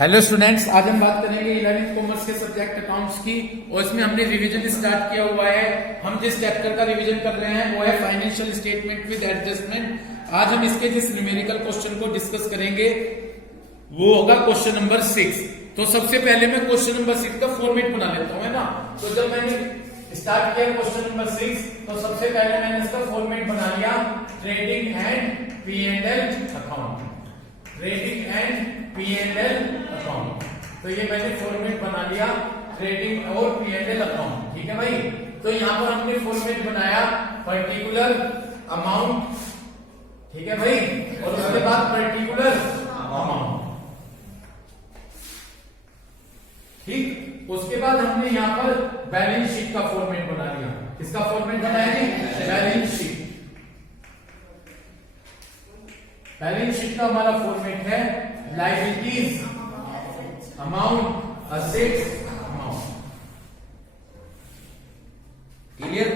Hello students, आज हम बात करेंगे 11th कॉमर्स के सब्जेक्ट अकाउंट्स की। और इसमें हमने रिवीजन स्टार्ट किया हुआ है। हम जिस चैप्टर का रिवीजन कर रहे हैं वो है फाइनेंशियल स्टेटमेंट विद एडजस्टमेंट। आज हम इसके जिस न्यूमेरिकल क्वेश्चन को डिस्कस करेंगे वो होगा क्वेश्चन नंबर 6। तो सबसे पहले मैं क्वेश्चन नंबर 6 का फॉर्मेट बना लेता हूं, है ना। तो जब मैंने स्टार्ट किया क्वेश्चन नंबर 6 तो सबसे पहले मैंने इसका फॉर्मेट बना लिया trading and P&L account. Trading and P&L account, तो ये मैंने फॉर्मेट बना लिया ट्रेडिंग और P&L अकाउंट। ठीक है भाई। तो यहां पर हमने फॉर्मेट बनाया पर्टिकुलर अमाउंट, ठीक है भाई, और उसके बाद पर्टिकुलर अमाउंट। ठीक, उसके बाद हमने यहां पर बैलेंस शीट का फॉर्मेट बना लिया। किसका फॉर्मेट बनाया जी? Balance sheet. बैलेंस शीट का हमारा फॉर्मेट है liabilities amount, assets amount. Clear?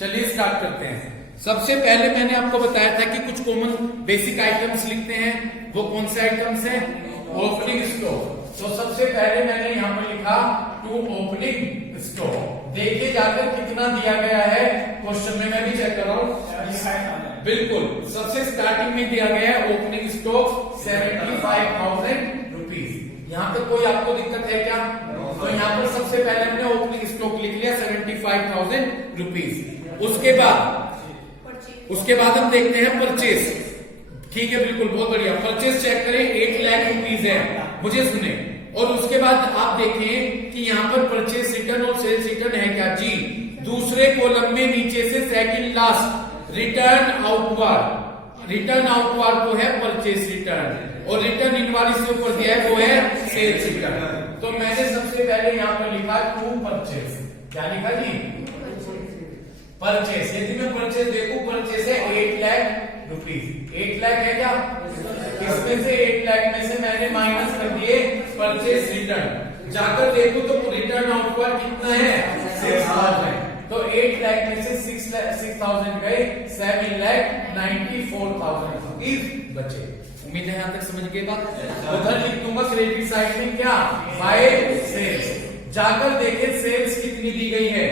चलिए स्टार्ट करते हैं। सबसे पहले मैंने आपको बताया था कि कुछ कॉमन बेसिक आइटम्स लिखते हैं। वो कौन से आइटम्स हैं? Opening stock. तो सबसे पहले मैंने यहां पर लिखा टू ओपनिंग स्टॉक। देखिए जाकर कितना दिया गया है क्वेश्चन में, मैं भी चेक कर रहा हूं। बिल्कुल, सबसे स्टार्टिंग में दिया गया है ओपनिंग स्टॉक 75,000 रुपीज। यहाँ पे कोई आपको दिक्कत है क्या? तो यहाँ पर सबसे पहले हमने ओपनिंग स्टॉक लिख लिया 75,000 रुपीज। उसके बाद हम देखते हैं परचेस। ठीक है, बिल्कुल, बहुत बढ़िया। परचेस चेक करें, 8 लाख रुपीज है। मुझे सुने। और उसके बाद आप देखें कि यहाँ पर परचेस रिटर्न और सेल्स रिटर्न है क्या जी? दूसरे कॉलम में नीचे से second last return outward. Return outward तो है परचेस रिटर्न, और रिटर्न इनवॉइस से ऊपर दिया है वो है सेल्स रिटर्न। तो मैंने सबसे पहले यहाँ पर लिखा टू परचेस। क्या लिखा जी? परचेस। यदि मैं परचेस देखूं, परचेस है 8 लाख रुपीज। 8 लाख है क्या? इसमें से 8 लाख में से मैंने माइनस कर दिए परचेस रिटर्न। जाकर देखूं तो रिटर्न आउटवर्ड कितना है? 6,000। तो 8 लाख में से 6,000 गए, 7,94,000 रुपीज बचे। उम्मीद है यहां तक समझ गए बात। उधर लिख दूंगा क्रेडिट साइड में क्या? By sales. जाकर देखे सेल्स कितनी दी गई है?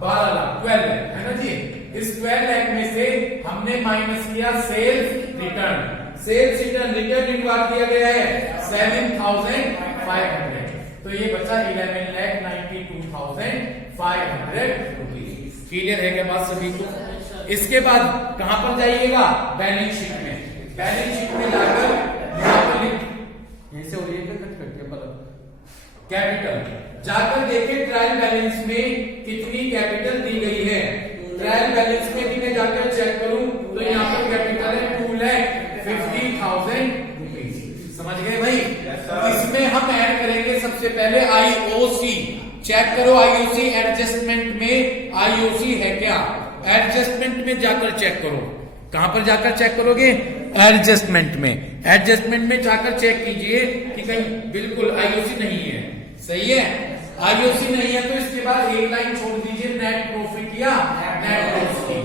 12 लाख, 12 लाख, है ना जी। इस 12 लाख में से हमने माइनस किया sales return. Sales return inward दिया गया है 7,500। तो ये बचा 11,92,500 रुपीज। क्लियर है क्या बात सभी को? इसके बाद कहां पर जाइएगा? बैलेंस शीट में। बैलेंस शीट में जाकर यहीं से कट करके कैपिटल जाकर देखें ट्रायल बैलेंस में कितनी कैपिटल दी गई है। ट्रायल बैलेंस में भी मैं जाकर चेक करूं तो यहाँ पर कैपिटल है 2,50,000 रुपीज। समझ गए भाई? इसमें हम ऐड करेंगे सबसे पहले आईओसी। चेक करो आईओसी एडजस्टमेंट में आईओसी है क्या? एडजस्टमेंट में जाकर चेक करो। कहां पर जाकर चेक करोगे? एडजस्टमेंट में। एडजस्टमेंट में जाकर चेक कीजिए कि कहीं बिल्कुल आईओसी नहीं है। सही है? आईओसी नहीं है तो इसके बाद एक लाइन छोड़ दीजिए नेट प्रॉफिट या नेट लॉस की।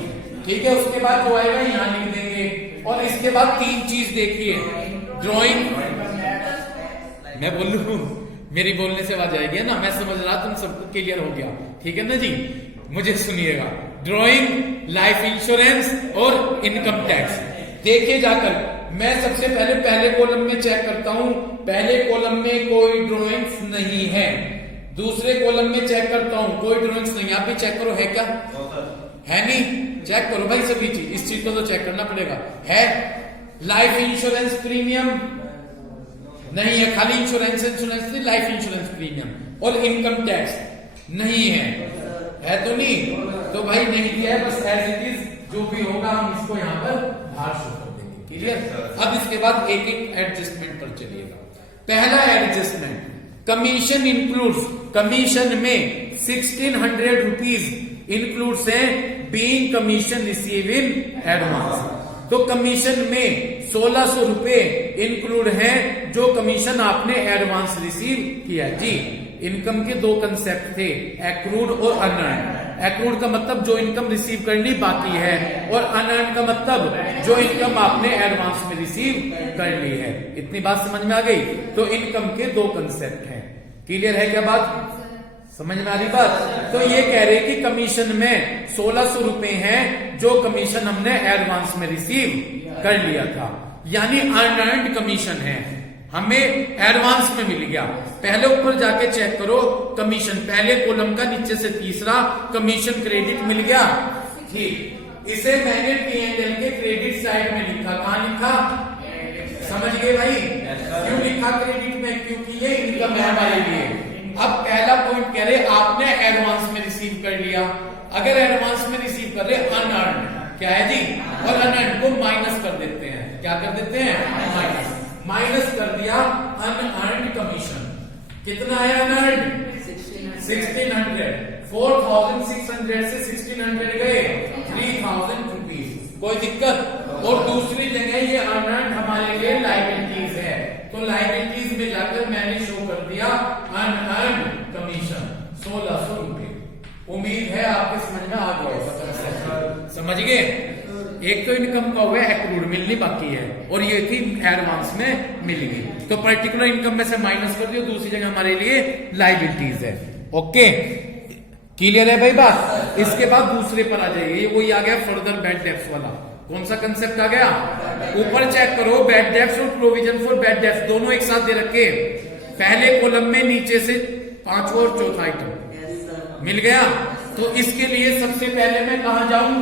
ठीक है, उसके बाद जो आएगा यहां लिख देंगे। और इसके बाद 3 चीज देखिए। ड्रॉइंग, मैं बोल लू, मेरी बोलने से आवाज आएगी ना, मैं समझ रहा तुम सबको क्लियर हो गया। ठीक है ना जी? मुझे सुनिएगा। ड्रॉइंग, लाइफ इंश्योरेंस और इनकम टैक्स। देखिए जाकर मैं सबसे पहले कॉलम में चेक करता हूं। पहले कॉलम में कोई ड्रॉइंग्स नहीं है। दूसरे कॉलम में चेक करता हूं, कोई ड्रॉइंग्स नहीं। आप भी चेक करो, है क्या? है नहीं? चेक करो भाई सभी चीज। इस चीज को तो चेक करना पड़ेगा। है? लाइफ इंश्योरेंस प्रीमियम नहीं है, खाली इंश्योरेंस नहीं, लाइफ इंश्योरेंस प्रीमियम। और इनकम टैक्स नहीं है तो नहीं? तो भाई नहीं किया है, बस एज इट इज जो भी होगा हम इसको यहाँ पर बाहर शो कर देंगे। क्लियर? अब इसके बाद एक एक एडजस्टमेंट पर चलिएगा। पहला एडजस्टमेंट, कमीशन इंक्लूड्स। कमीशन में 1,600 रुपीज इंक्लूड्स है being commission receive in advance. तो कमीशन में 1,600 रुपए इंक्लूड है जो कमीशन आपने एडवांस रिसीव किया जी। इनकम के 2 कंसेप्ट थे, एक्रूड और अनअर्न्ड। एक्रूड का मतलब जो इनकम रिसीव करनी बाकी है, और अनअर्न का मतलब जो इनकम आपने एडवांस में रिसीव कर ली है। इतनी बात समझ में आ गई? तो इनकम के दो कंसेप्ट हैं। क्लियर है क्या बात? समझ में आ रही बात? तो ये कह रहे कि कमीशन में 1600 रुपए हैं जो कमीशन हमने एडवांस में रिसीव कर लिया था, यानी अनअर्न्ड कमीशन है, हमें एडवांस में मिल गया। पहले ऊपर जाके चेक करो कमीशन, पहले कॉलम का नीचे से तीसरा कमीशन क्रेडिट मिल गया। ठीक, इसे मैंने P&L के क्रेडिट साइड में लिखा। कहां लिखा? समझ गए भाई? क्यों लिखा क्रेडिट में? क्योंकि ये इनकम है हमारे लिए। अब पहला पॉइंट कह रहे आपने एडवांस में रिसीव कर लिया। अगर एडवांस में रिसीव कर रहे अनअर्न्ड, क्या है जी, और अनअर्न्ड को माइनस कर देते हैं। क्या कर देते हैं? माइनस कर दिया अनअर्न्ड कमीशन। कितना है अनअर्न्ड? 1600। 4600 से 1600 गए 3000 रुपीज। कोई दिक्कत? और दूसरी जगह ये अनअर्न्ड हमारे लिए लायबिलिटीज है, तो लायबिलिटीज में जाकर मैंने शो कर दिया अनअर्न्ड कमीशन 1600 रुपए। उम्मीद है आपके समझ में आ गया। समझ गए? एक तो इनकम का हुआ एक्रूड मिलनी बाकी है, और ये थी एडवांस में मिल गई, तो पर्टिकुलर इनकम में से माइनस कर दिया। दूसरी जगह हमारे लिए लायबिलिटीज है। ओके, क्लियर है भाई बात? इसके बाद दूसरे पर आ जाइए, वही आ गया फर्दर बैड डेब्ट्स वाला। कौन सा कंसेप्ट आ गया? ऊपर चेक करो, बैड डेब्ट्स और प्रोविजन फॉर बैड डेब्ट्स दोनों एक साथ दे रखे। पहले कॉलम में नीचे से पांचवा और चौथा आइटम मिल गया। तो इसके लिए सबसे पहले मैं कहां जाऊं?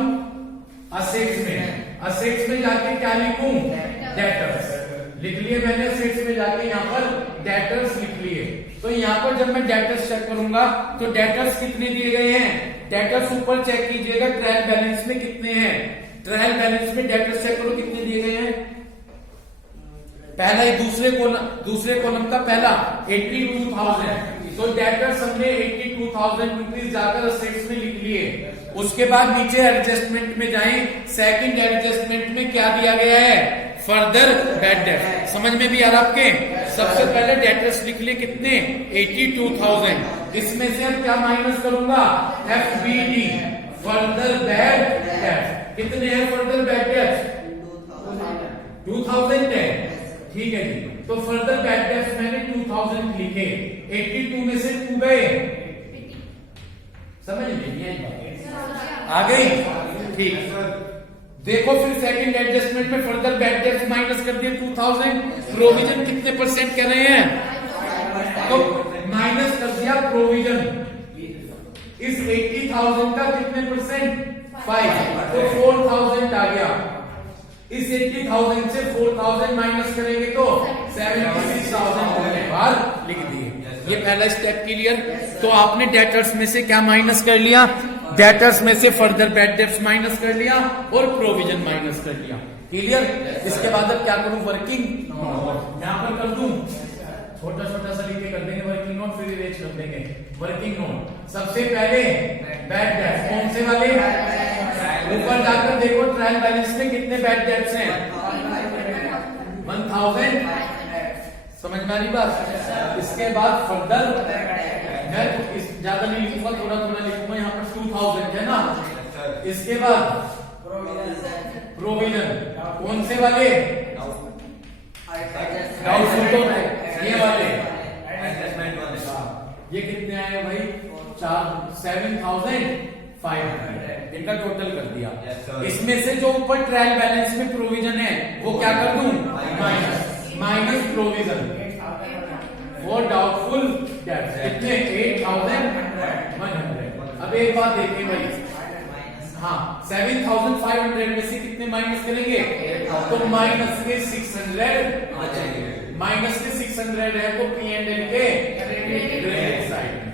असेट्स में। असेट्स में जाके क्या लिखूं? डेटर्स। लिख लिए मैंने असेट्स में जाके, यहां पर डेटर्स लिख लिए। तो यहां पर जब मैं डेटर्स चेक करूंगा तो डेटर्स कितने दिए गए हैं? डेटर्स ऊपर चेक कीजिएगा, ट्रायल बैलेंस में कितने हैं। ट्रायल बैलेंस में डेटर्स चेक करो कितने दिए गए हैं। पहला ही दूसरे कॉलम का पहला 82,000। तो डेटर्स हमने 82,000 रुपीज जाकर असेट्स में लिख लिए। उसके बाद नीचे एडजस्टमेंट में जाएं, सेकंड एडजस्टमेंट में क्या दिया गया है? Further bad debt. समझ में भी आ रहा आपके? सबसे पहले डेटर्स लिख लिए कितने? 82,000। इसमें से अब क्या माइनस करूंगा? FBD, further bad debt. कितने हैं फर्दर बैड डेट? 2000 है। ठीक है जी, तो फर्दर बैड डेट्स मैंने 2000 लिखे, 82 में से 2 गए। समझ लीजिए आ गई? ठीक, देखो फिर सेकंड एडजस्टमेंट में फर्दर बैड डेट्स माइनस कर दिए 2000। प्रोविजन कितने परसेंट कह रहे हैं? तो माइनस कर दिया प्रोविजन। इस 80,000 का कितने परसेंट? 5, तो 4000 आ गया। इस 80,000 से 4000 माइनस करेंगे तो 76,000 बार लिख दिए। ये पहला स्टेप क्लियर। तो आपने डेटर्स में से क्या माइनस कर लिया? डेटर्स में से फर्दर बैड डेट्स माइनस कर लिया और प्रोविजन माइनस कर लिया। क्लियर? इसके बाद अब क्या करूं? वर्किंग नोट यहां पर कर दूं, छोटा छोटा सा लिख के कर देंगे वर्किंग नोट, फिर इरेज कर देंगे। वर्किंग नोट सबसे पहले बैड डेट्स कौन से वाले? ऊपर जाकर देखो ट्रायल बैलेंस में कितने बैड डेट्स हैं? 1000। समझ में आ रही बात? इसके बाद फर्दर, मैं ज्यादा नहीं लिखूंगा, थोड़ा थोड़ा लिखूंगा। यहाँ पर 2000 है ना। इसके बाद प्रोविजन कौन से वाले? डाउटफुल, ये वाले। ये कितने आए भाई? 7,500। इनका टोटल कर दिया। इसमें से जो ऊपर ट्रायल बैलेंस में प्रोविजन है वो क्या कर दूं? Minus provision for doubtful debts. कितने? 8,100। अब एक बात देखिए भाई, हाँ 7,500 में से कितने माइनस करेंगे? तो माइनस के 600 बचेंगे। माइनस के 600 है तो P&L के क्रेडिट साइड में।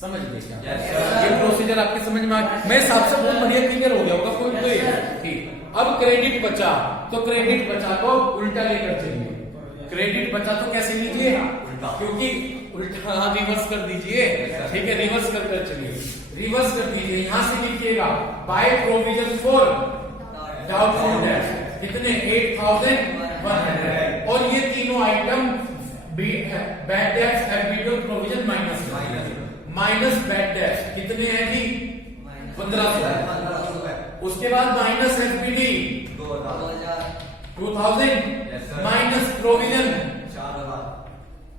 समझ लीजिए ये प्रोसीजर आपके समझ में आ गया? मेरे हिसाब से बहुत बढ़िया क्लियर हो गया होगा कोई तो। ठीक, अब क्रेडिट बचा, तो क्रेडिट बचा को उल्टा लेकर चलिए। क्रेडिट बचा तो कैसे लीजिए? क्योंकि उल्टा रिवर्स कर दीजिए। ठीक है, रिवर्स कर चलिए, रिवर्स कर दीजिए। यहां से लिखिएगा by provision for doubtful debts कितने? 8,100। और ये तीनों आइटम बैड डेट्स, एफबीडी और प्रोविजन माइनस बैड डेट्स कितने हैं जी? 1500। उसके बाद minus FBD 2000 minus provision,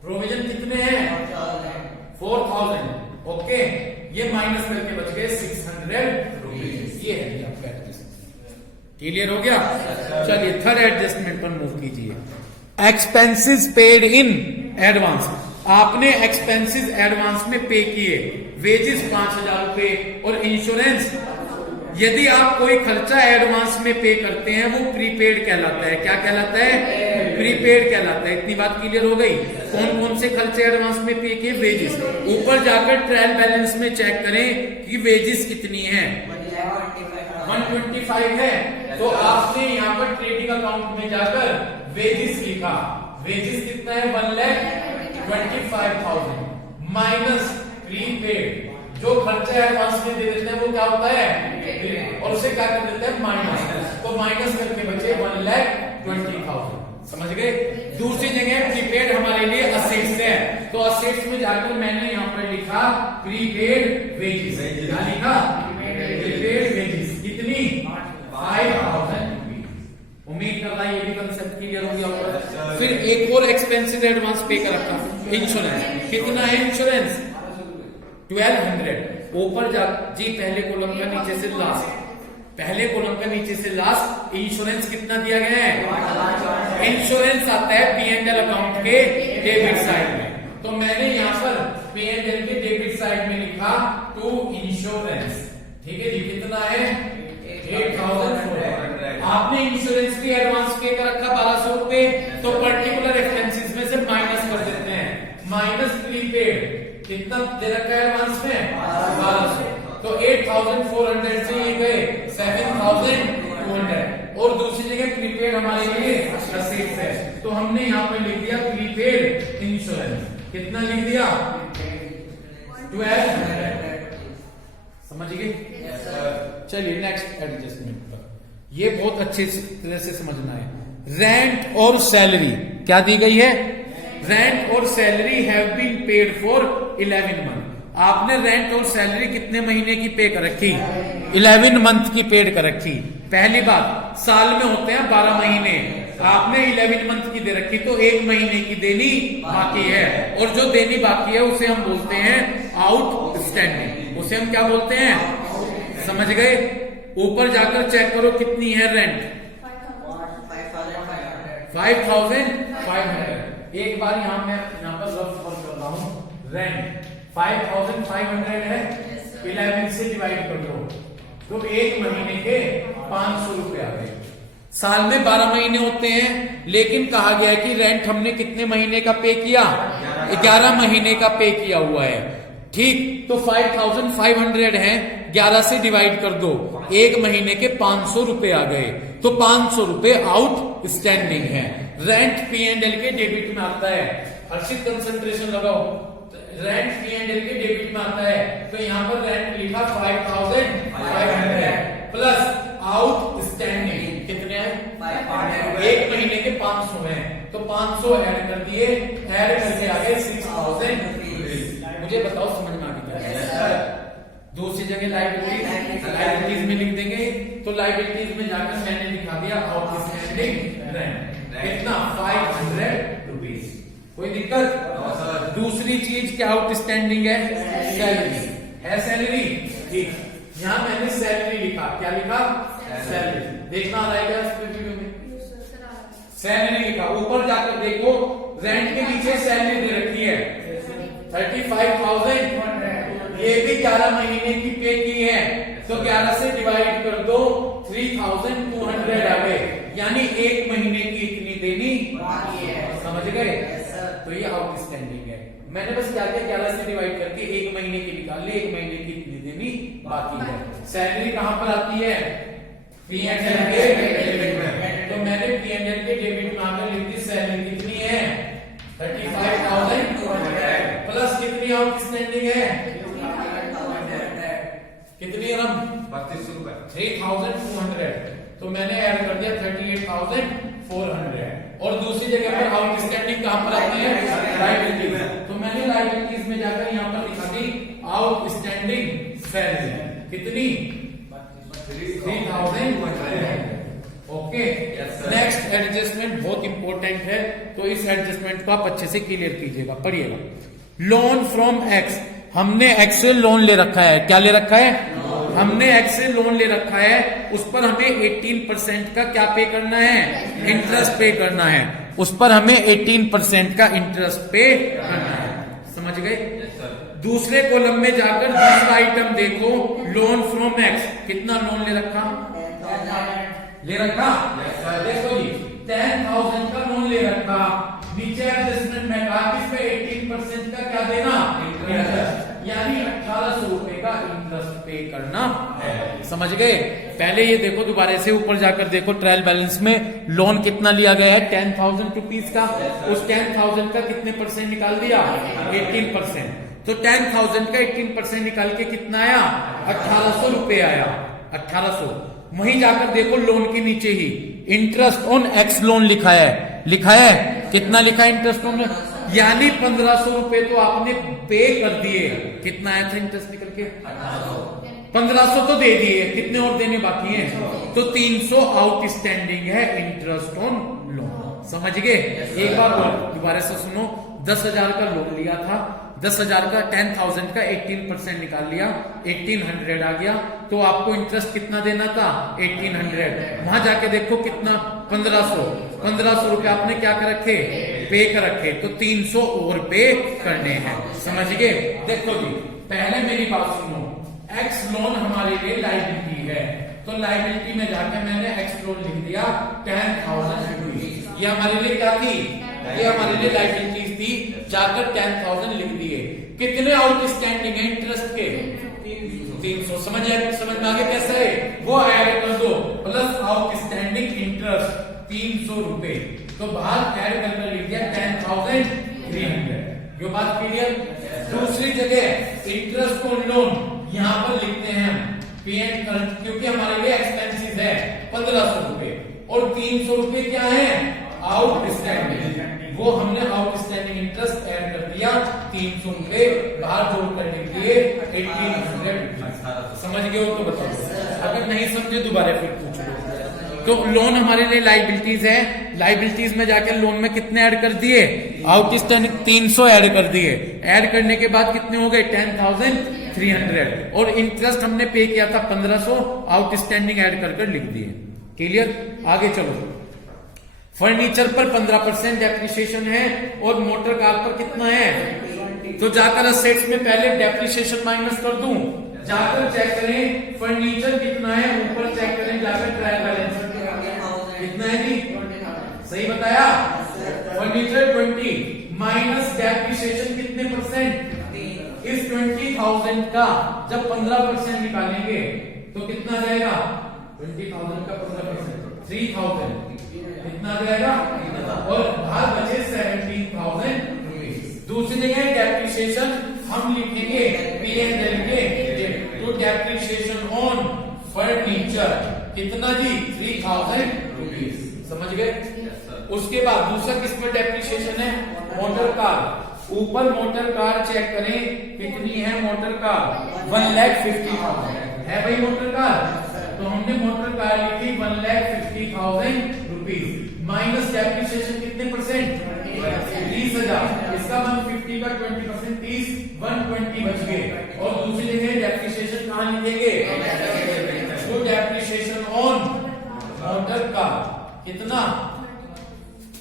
provision कितने हैं 4000। ओके, ये माइनस करके बच गए 600 रुपीज। ये है आपका एडजस्टमेंट। क्लियर हो गया? चलिए थर्ड एडजस्टमेंट पर मूव कीजिए। Expenses paid in advance. आपने एक्सपेंसेस एडवांस में पे किए, वेजेस 5000 रुपए और इंश्योरेंस। यदि आप कोई खर्चा एडवांस में पे करते हैं वो प्रीपेड कहलाता है। क्या कहलाता है? प्रीपेड कहलाता है। इतनी बात क्लियर हो गई? कौन कौन से खर्चे एडवांस में पे किए? वेजेस। ऊपर जाकर ट्रायल बैलेंस में चेक करें कि वेजेस कितनी है। 125 है, तो आपने यहाँ पर ट्रेडिंग अकाउंट में जाकर वेजेस लिखा। वेजेस कितना है? 1,25,000 माइनस प्रीपेड। जो खर्चा एडवांस में दे देते हैं वो क्या होता है? और उसे क्या कर देते हैं? माइनस। तो माइनस करके बचे 1,20,000। समझ गए? दूसरी जगह प्रीपेड हमारे लिए असेट्स है, तो असेट्स में जाकर मैंने यहाँ पर लिखा प्रीपेड वेजेस। क्या लिखा? Prepaid wages. कितनी? 5,000। उम्मीद कर रहा है ये भी कंसेप्ट क्लियर हो गया होगा। फिर एक और एक्सपेंसेस एडवांस पे कर रखा, इंश्योरेंस। कितना है इंश्योरेंस? 1200। ऊपर जा जी, पहले कॉलम का नीचे से लास्ट, पहले कॉलम का नीचे से लास्ट इंश्योरेंस कितना दिया गया है? इंश्योरेंस आता है P&L अकाउंट के डेबिट साइड में, तो मैंने यहाँ पर P&L के डेबिट साइड में लिखा टू इंश्योरेंस। ठीक है जी, कितना है? 8,400। आपने इंश्योरेंस की एडवांस पे कर रखा 1200 रुपए, तो पर्टिकुलर एक्सपेंसेस में से माइनस कर देते हैं। माइनस प्रीपेड कितना दे रखा है एडवांस में? 1200। तो 8,400 से ये गए 7,200। और दूसरी जगह प्रीपेड हमारे लिए असेट्स है, तो हमने यहाँ पे लिख दिया प्रीपेड इंश्योरेंस। कितना लिख दिया? 1200। समझ गए? चलिए नेक्स्ट एडजस्टमेंट पर। ये बहुत अच्छी तरह से समझना है। रेंट और सैलरी क्या दी गई है? रेंट और salary have been paid for 11 month. आपने रेंट और सैलरी कितने महीने की पे कर रखी? 11 मंथ की पेड कर रखी। पहली बात, साल में होते हैं 12 महीने, आपने 11 मंथ की दे रखी, तो 1 महीने की देनी बाकी है। और जो देनी बाकी है उसे हम बोलते हैं आउटस्टैंडिंग। उसे हम क्या बोलते हैं? समझ गए? ऊपर जाकर चेक करो कितनी है रेंट? 5,500। एक बार यहाँ मैं यहाँ पर रफ कर रहा हूँ। रेंट 5,500 है, 11 से डिवाइड कर दो तो 1 महीने के 500 रुपए आ गए। साल में 12 महीने होते हैं, लेकिन कहा गया है कि रेंट हमने कितने महीने का पे किया? 11 महीने का पे किया हुआ है। ठीक, तो 5,500 है, 11 से डिवाइड कर दो, 1 महीने के 500 रुपए आ गए, तो 500 रुपए आउट स्टैंडिंग है। रेंट P&L के डेबिट में आता है। हर्षित कंसंट्रेशन लगाओ। रेंट P&L के डेबिट में आता है, तो यहाँ पर रेंट लिखा 5,500 प्लस आउट स्टैंडिंग कितने हैं? 1 महीने के 500 हैं, तो 500 ऐड कर दिए, ऐड करके आगे 6,000। मुझे बताओ समझ में आ गया? दूसरी जगह लाइबिलिटीज में लिख देंगे, तो लाइबिलिटीज में जाकर मैंने दिखा दिया आउटस्टैंडिंग रेंट कितना? 500 रुपीज। कोई दिक्कत? दूसरी चीज क्या आउटस्टैंडिंग है? सैलरी है। सैलरी ठीक, यहाँ मैंने सैलरी लिखा। क्या लिखा? सैलरी। देखना आ रहा है क्या इस वीडियो में? सैलरी लिखा। ऊपर जाकर देखो, रेंट के नीचे सैलरी दे रखी है 35,000। ये भी 11 महीने की पे की है, तो 11 से डिवाइड कर दो, 3,200 आ गए, यानी 1 महीने की इतनी देनी बाकी है। समझ गए? तो ये आउटस्टैंडिंग है। मैंने बस क्या किया, 11 से डिवाइड करके 1 महीने की निकाल ली, 1 महीने की इतनी देनी बाकी है। सैलरी कहां पर आती है? P&L के डेबिट में, तो मैंने P&L के डेबिट में आकर लिख दी सैलरी कितनी है? 35,200 प्लस कितनी आउटस्टैंडिंग है? कितनी रकम? 32 रुपए। 3,200, तो मैंने ऐड कर दिया 38,400। और दूसरी जगह पर आउटस्टैंडिंग कहां पर आती है? लायबिलिटी में, तो मैंने लायबिलिटीज में जाकर यहां पर लिखा दी आउटस्टैंडिंग सैलरी कितनी 3,000। ओके, नेक्स्ट एडजस्टमेंट बहुत इंपॉर्टेंट है, तो इस एडजस्टमेंट को आप अच्छे से क्लियर कीजिएगा, पढ़िएगा। लोन फ्रॉम एक्स, हमने एक्स से लोन ले रखा है। क्या ले रखा है? हमने एक्स से लोन ले रखा है, उस पर हमें 18% का क्या पे करना है? इंटरेस्ट पे करना है। उस पर हमें 18% का इंटरेस्ट पे करना है। समझ गए? दूसरे कॉलम में जाकर दूसरा आइटम देखो, लोन फ्रॉम एक्स, कितना लोन ले रखा? ले रखा। देखो जी 10,000 का लोन ले रखा। नीचे एडजस्टमेंट में कहा कि इस पे 18% का क्या देना? इंटरेस्ट, यानी 1,800 रुपए का इंटरेस्ट पे करना है। समझ गए? पहले ये देखो, दोबारा से ऊपर जाकर देखो, ट्रायल बैलेंस में लोन कितना लिया गया है? 10,000 रुपीज का। उस 10,000 का कितने परसेंट निकाल दिया? 18%। तो 10,000 का 18% निकाल के कितना आया? 1,800 रुपए आया। 1,800। वहीं जाकर देखो लोन के नीचे ही इंटरेस्ट ऑन एक्स लोन लिखा है। लिखा है कितना? लिखा है इंटरेस्ट ऑन, यानी 1,500 रुपए तो आपने पे कर दिए। कितना आया था इंटरेस्ट निकल के? 1,500 तो दे दिए, कितने और देने बाकी हैं? तो 300 आउटस्टैंडिंग है इंटरेस्ट ऑन लोन। समझ गए? एक बार दोबारा से सुनो, 10,000 का लोन लिया था, 10,000 का 10,000 का 18% निकाल लिया, 1,800 आ गया, तो आपको इंटरेस्ट कितना देना था? 1,800। वहां जाके देखो कितना? 1,500 रुपए आपने क्या कर रखे? पे कर रखे, तो 300 और पे करने हैं। समझ गए? देखो जी, पहले मेरी बात सुनो, एक्स लोन हमारे लिए लायबिलिटी है, तो लायबिलिटी में जाके मैंने एक्स लोन लिख दिया 10,000 रुपीज। ये हमारे लिए क्या थी? ये हमारे लिए लायबिलिटीज थी, जाकर 10,000 लिख दिए। कितने आउटस्टैंडिंग है इंटरेस्ट के? 300। समझ में आगे कैसे है? वो ऐड कर दो, प्लस आउटस्टैंडिंग इंटरेस्ट 300 रुपए, तो बाहर ऐड करके लिख दिया 10,300। ये बात क्लियर? दूसरी जगह इंटरेस्ट ऑन लोन यहां पर लिखते हैं हम पे एंड करंट, क्योंकि हमारे लिए एक्सपेंसिव है 1,500 रुपए, और 300 रुपए क्या है? आउटस्टैंडिंग। वो हमने आउटस्टैंडिंग इंटरेस्ट ऐड कर दिया 300 रुपए, बाहर जोड़ करने के लिए 1,800। समझ गए हो तो बताओ, अगर नहीं समझे दोबारा फिर पूछ लो। तो लोन हमारे लिए लायबिलिटीज है, लायबिलिटीज में जाकर लोन में कितने ऐड कर दिए? आउटस्टैंडिंग 300 ऐड कर दिए। ऐड करने के बाद कितने हो गए? 10,300, और इंटरेस्ट हमने पे किया था 1,500, आउटस्टैंडिंग ऐड कर लिख दिए। क्लियर? आगे चलो। फर्नीचर पर 15% डेप्रिसिएशन है, और मोटर कार पर कितना है? तो जाकर असेट्स में पहले डेप्रिसिएशन माइनस कर दूं, जाकर चेक करें फर्नीचर कितना है, ऊपर चेक करें जाकर ट्रायल बैलेंस कितना है जी? सही बताया? फर्नीचर 20 माइनस डेप्रिसिएशन कितने परसेंट? इस 20,000 का जब 15% निकालेंगे तो कितना जाएगा? 20,000 का 15% 3,000 कितना जाएगा? और बाहर बचे 17,000 रुपीज। दूसरी जगह डेप्रिसिएशन हम लिखेंगे P&L के, तो डेप्रिसिएशन ऑन फर्नीचर कितना जी? 3,000 रुपीज। समझ गए? उसके बाद दूसरा किस पर डेप्रिसिएशन है? Motor car. ऊपर मोटर कार चेक करें कितनी है मोटर कार? 1,50,000 है भाई मोटर कार। तो हमने मोटर कार लिखी 1,50,000 रुपीज, माइनस डेप्रिसिएशन कितने परसेंट? 30,000। इसका 150 का 20% 30, 120 बच गए। और दूसरी जगह डेप्रिसिएशन कहाँ लिखेंगे? तो डेप्रिसिएशन ऑन मोटर कार कितना?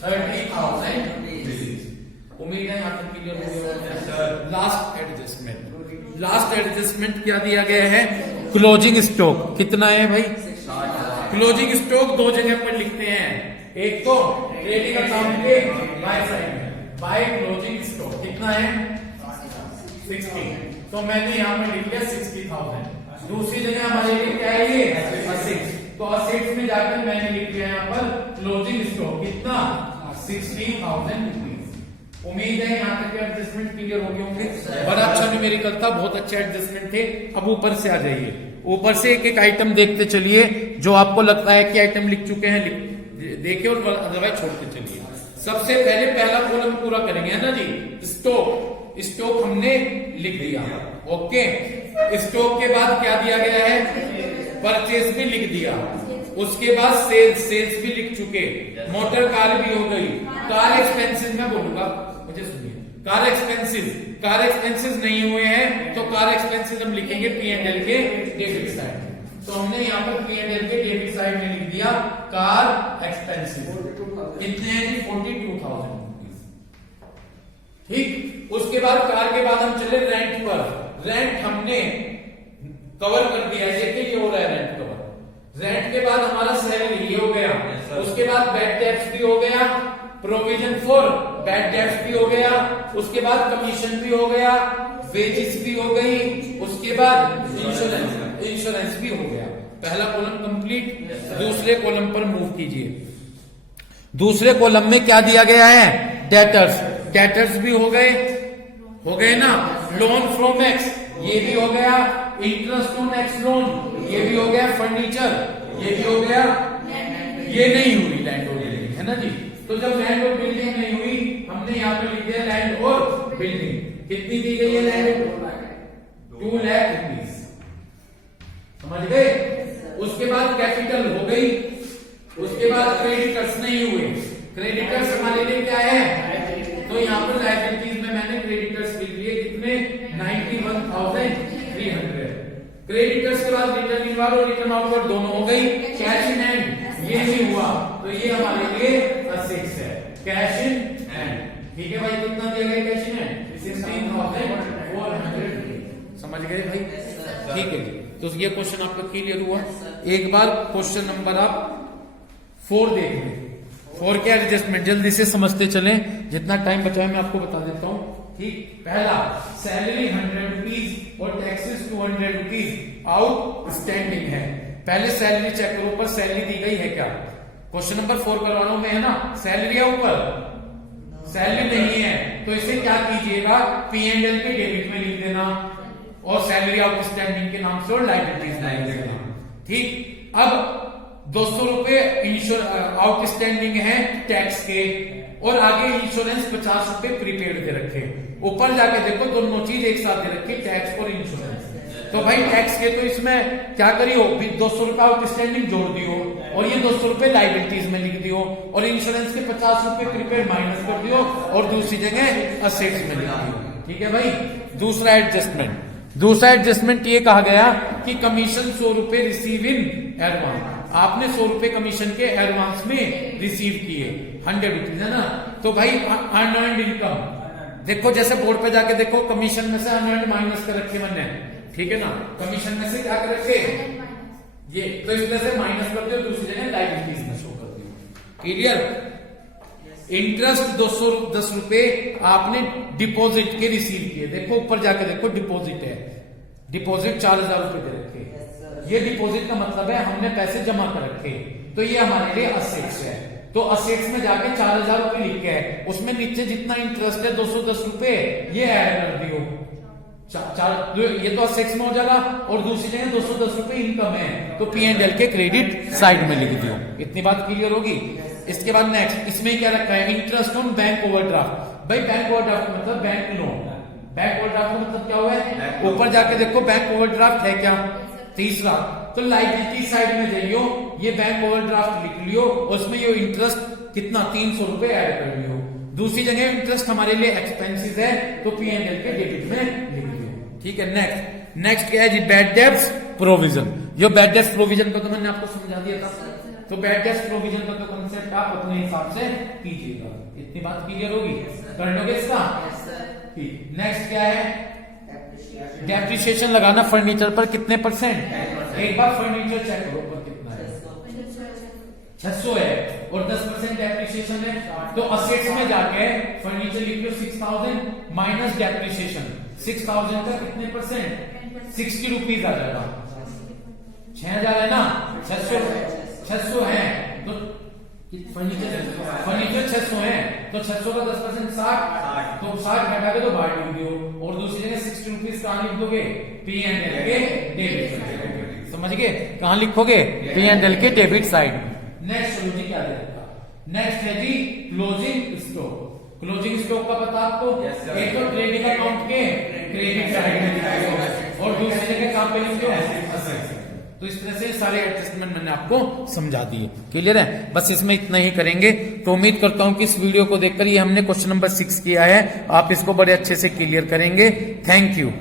30,000 रुपीज। उम्मीद है यहाँ तक क्लियर हो गया। लास्ट एडजस्टमेंट, लास्ट एडजस्टमेंट क्या दिया गया है? क्लोजिंग स्टॉक कितना है भाई? क्लोजिंग स्टॉक दो जगह पर लिखते हैं, एक तो ट्रेडिंग अकाउंट के बाय साइड में, बाय क्लोजिंग स्टॉक कितना है? 60। तो मैंने यहाँ पर लिख लिया 60,000। दूसरी जगह हमारे लिए क्या है? ये असेट्स। तो असेट्स में जाकर मैंने लिख लिया यहाँ पर क्लोजिंग स्टॉक कितना? 60,000 रुपीज। उम्मीद है यहाँ तक एडजस्टमेंट क्लियर हो गए होंगे। बड़ा अच्छा न्यूमेरिकल था, बहुत अच्छे एडजस्टमेंट थे। अब ऊपर से आ जाइए, ऊपर से एक एक आइटम देखते चलिए, जो आपको लगता है कि आइटम लिख चुके हैं देखिए, और अदरवाइज छोड़ते चलिए। सबसे पहले पहला कॉलम पूरा करेंगे, है ना जी? स्टॉक, स्टॉक हमने लिख दिया। ओके, स्टॉक के बाद क्या दिया गया है, परचेज भी लिख दिया, उसके बाद सेल्स भी लिख चुके, मोटर कार भी हो गई, कार एक्सपेंसेस में बोलूंगा, मुझे सुनिए, कार एक्सपेंसेस नहीं हुए हैं तो कार एक्सपेंसेस हम लिखेंगे P&L के डेबिट साइड। तो हमने यहाँ पर P&L के डेबिट साइड में लिख दिया कार एक्सपेंसेस, कितने हैं जी 42,000 रुपीज। ठीक, उसके बाद कार के बाद हम चले रेंट पर, रेंट हमने कवर कर दिया, देखिए ये हो रहा है रेंट कवर। रेंट के बाद हमारा सैलरी ये हो गया, उसके बाद बैड टैक्स भी हो गया, प्रोविजन फॉर बैड टैक्स भी हो गया, उसके बाद कमीशन भी हो गया, वेजेस भी हो गई, उसके बाद इंश्योरेंस भी हो गया। पहला कॉलम कंप्लीट। दूसरे कॉलम पर मूव कीजिए। दूसरे कॉलम में क्या दिया गया है, डेटर्स, डेटर्स भी हो गए ना, लोन फ्रॉम एक्स ये भी हो गया, इंटरेस्ट ऑन एक्स लोन ये भी हो गया, फर्नीचर ये भी हो गया, ये नहीं हुई लैंड और बिल्डिंग, है ना जी। तो जब लैंड और बिल्डिंग नहीं हुई, हमने यहाँ पर लिख दिया लैंड और बिल्डिंग। कितनी दी गई है लैंड, 2 लाख रुपीज, समझ गए। उसके बाद कैपिटल हो गई, उसके बाद क्रेडिटर्स नहीं हुए, क्रेडिटर्स हमारे लिए क्या है, तो यहाँ पर लायबिलिटीज में मैंने क्रेडिटर्स लिख लिए, कितने 91,300। क्रेडिटर्स के बाद रिटर्न इनवार्ड और रिटर्न आउटवर्ड दोनों हो गई, कैश इन हैंड ये भी हुआ, तो ये हमारे लिए असेट्स है, कैश इन हैंड। ठीक है भाई, कितना दिया गया कैश इन हैंड, 16,400। समझ गए भाई, ठीक है जी। तो ये क्वेश्चन आपका क्लियर हुआ। एक बार क्वेश्चन नंबर आप 4 देख लें। 4 के एडजस्टमेंट जल्दी से समझते चलें, जितना टाइम बचा है मैं आपको बता देता हूं। ठीक, पहला सैलरी 100 रुपीज और टैक्सेस 200 रुपीज आउटस्टैंडिंग है। पहले सैलरी चेक करो, ऊपर सैलरी दी गई है क्या, क्वेश्चन नंबर 4 करवानों में है ना, सैलरी है ऊपर, सैलरी नहीं है, तो इसे क्या कीजिएगा, P&L के डेबिट में लिख देना और सैलरी आउटस्टैंडिंग के नाम से और लायबिलिटीज लाइन देना। ठीक, अब 200 रुपए आउटस्टैंडिंग है टैक्स के, और आगे इंश्योरेंस 50 रुपए प्रीपेड के रखे। ऊपर जाके देखो दोनों चीज एक साथ दे रखी, टैक्स और इंश्योरेंस। तो भाई टैक्स के तो इसमें क्या करियो, 200 रुपए आउटस्टैंडिंग जोड़ दियो और ये 200 रुपए लायबिलिटीज में लिख दियो, और इंश्योरेंस के 50 रुपए प्रीपेड माइनस कर दियो और दूसरी जगह असेट्स में लिख दियो। ठीक है भाई। दूसरा एडजस्टमेंट ये कहा गया कि कमीशन 100 रुपए रिसीव इन एडवांस, आपने 100 रुपए कमीशन के एडवांस में रिसीव किए, 100 रुपीज है ना। तो भाई अनअर्न्ड इनकम देखो, जैसे बोर्ड पे जाके देखो, कमीशन में से अनअर्न्ड माइनस कर रखे मैंने, ठीक है ना, कमीशन में से क्या कर रखे ये, तो इसमें से माइनस कर दियो, दूसरी जगह लायबिलिटीज में शो कर दियो। क्लियर। इंटरेस्ट 210 रुपए आपने डिपॉजिट के रिसीव किए, देखो ऊपर जाके देखो डिपॉजिट है, डिपॉजिट 4000 रुपए दे रखे, ये डिपॉजिट का मतलब है हमने पैसे जमा कर रखे, तो ये हमारे लिए असेट्स है। तो असेट्स में जाके 4000 रुपए लिख के है, उसमें नीचे जितना इंटरेस्ट है 210 रुपए ये ऐड कर दियो, ये तो असेट्स में हो जाएगा, और दूसरी जगह 210 रुपए इनकम है, तो P&L के क्रेडिट साइड में लिख दियो। इतनी बात क्लियर होगी। इसके बाद नेक्स्ट इसमें क्या रखा है, इंटरेस्ट ऑन बैंक ओवरड्राफ्ट। भाई बैंक ओवरड्राफ्ट मतलब बैंक लोन, बैंक ओवरड्राफ्ट का मतलब क्या हुआ है, ऊपर जाके देखो बैंक ओवरड्राफ्ट है क्या, तीसरा, तो लायबिलिटी साइड में जाइयो, ये बैंक ओवरड्राफ्ट लिख लियो, उसमें ये इंटरेस्ट कितना 300 रुपए ऐड कर लियो, दूसरी जगह इंटरेस्ट हमारे लिए एक्सपेंसेस है, तो P&L के डेबिट में लिख लियो। ठीक है। नेक्स्ट क्या है जी, बैड डेब्ट्स प्रोविजन। जो बैड डेब्ट्स प्रोविजन को तो मैंने आपको समझा दिया था, तो बैड डेब्ट्स प्रोविजन का तो कंसेप्ट आप अपने हिसाब से कीजिएगा। इतनी बात क्लियर होगी, कर लोगे इसका। ठीक, नेक्स्ट क्या है, डेप्रिसिएशन लगाना फर्नीचर पर कितने %, एक बार फर्नीचर चेक करो पर कितना है, 600 है और 10% डेप्रिसिएशन है, तो असेट्स में जाके फर्नीचर लिख लो 6000 माइनस डेप्रिसिएशन, 6000 का कितने %, 60 रुपीज आ जाएगा, 6000 है ना, 600 है, तो फर्नीचर 600 है, तो 600 का 10% 60, तो 60 घटा के तो बाहर लिख दियो, और दूसरी जगह 60 रुपीज कहां लिख दोगे, P&L के डेबिट। समझ गए, कहां लिखोगे, P&L के डेबिट साइड। नेक्स्ट चलो जी, क्या दे रखा, नेक्स्ट है जी क्लोजिंग स्टॉक। क्लोजिंग स्टॉक का पता आपको, एक तो ट्रेडिंग अकाउंट के क्रेडिट साइड में लिखा है और दूसरी जगह कहां पे लिखते हो? तो इस तरह से सारे एडजस्टमेंट मैंने आपको समझा दिए। क्लियर है? बस इसमें इतना ही करेंगे। तो उम्मीद करता हूं कि इस वीडियो को देखकर ये हमने क्वेश्चन नंबर 6 किया है, आप इसको बड़े अच्छे से क्लियर करेंगे। Thank you.